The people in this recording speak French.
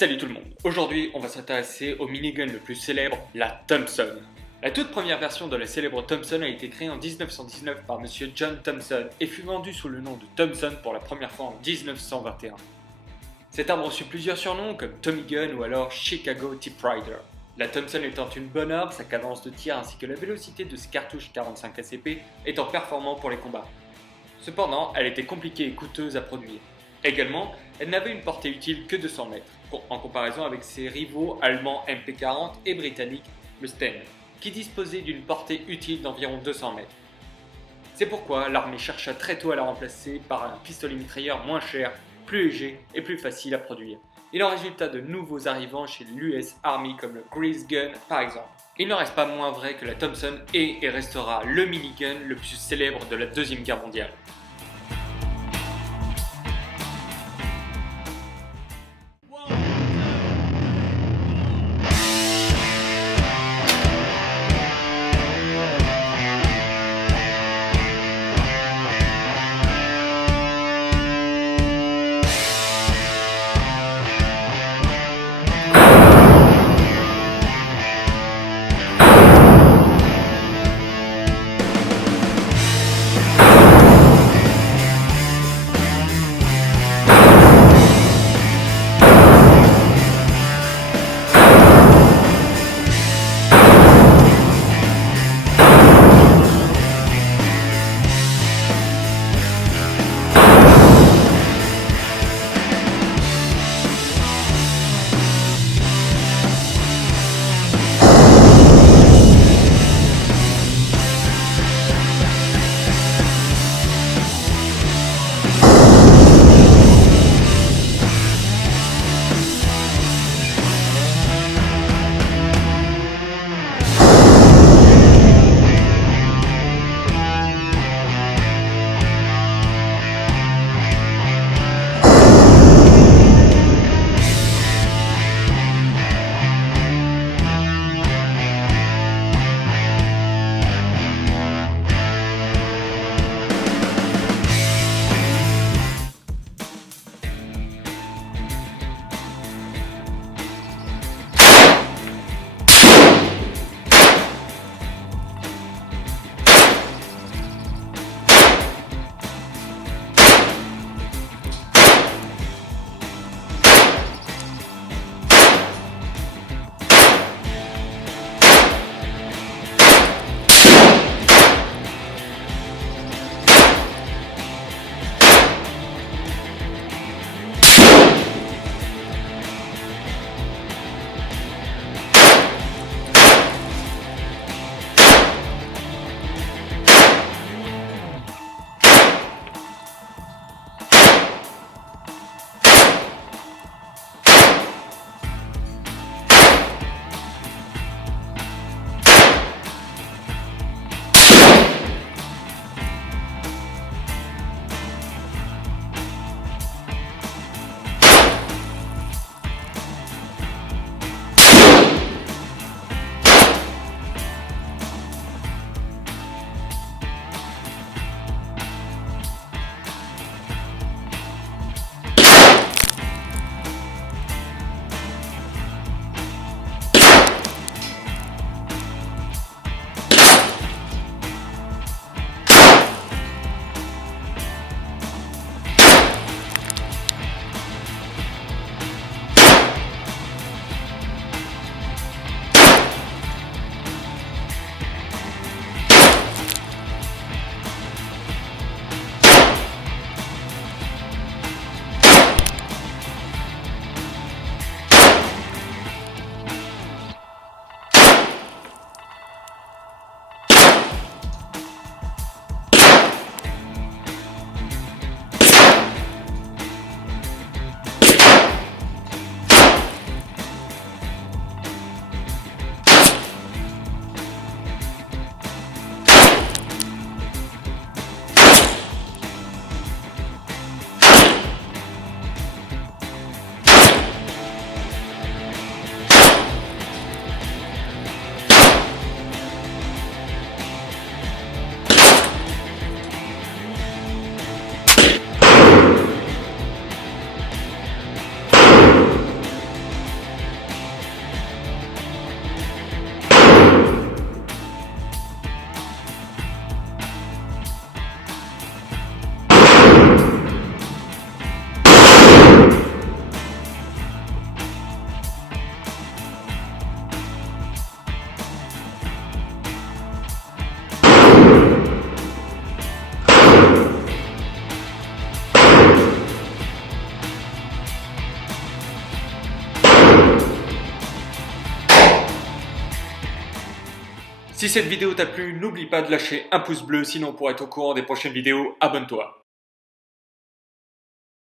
Salut tout le monde. Aujourd'hui, on va s'intéresser au minigun le plus célèbre, la Thompson. La toute première version de la célèbre Thompson a été créée en 1919 par monsieur John Thompson et fut vendue sous le nom de Thompson pour la première fois en 1921. Cette arme reçut plusieurs surnoms comme Tommy Gun ou alors Chicago Typewriter. La Thompson étant une bonne arme, sa cadence de tir ainsi que la vélocité de ses cartouches 45 ACP étant performants pour les combats. Cependant, elle était compliquée et coûteuse à produire. Également, elle n'avait une portée utile que de 100 mètres, en comparaison avec ses rivaux allemands MP40 et britanniques le Sten, qui disposaient d'une portée utile d'environ 200 mètres. C'est pourquoi l'armée chercha très tôt à la remplacer par un pistolet mitrailleur moins cher, plus léger et plus facile à produire. Il en résulta de nouveaux arrivants chez l'US Army comme le Grease Gun par exemple. Il n'en reste pas moins vrai que la Thompson est et restera le minigun le plus célèbre de la Deuxième Guerre mondiale. Si cette vidéo t'a plu, n'oublie pas de lâcher un pouce bleu, sinon pour être au courant des prochaines vidéos, abonne-toi.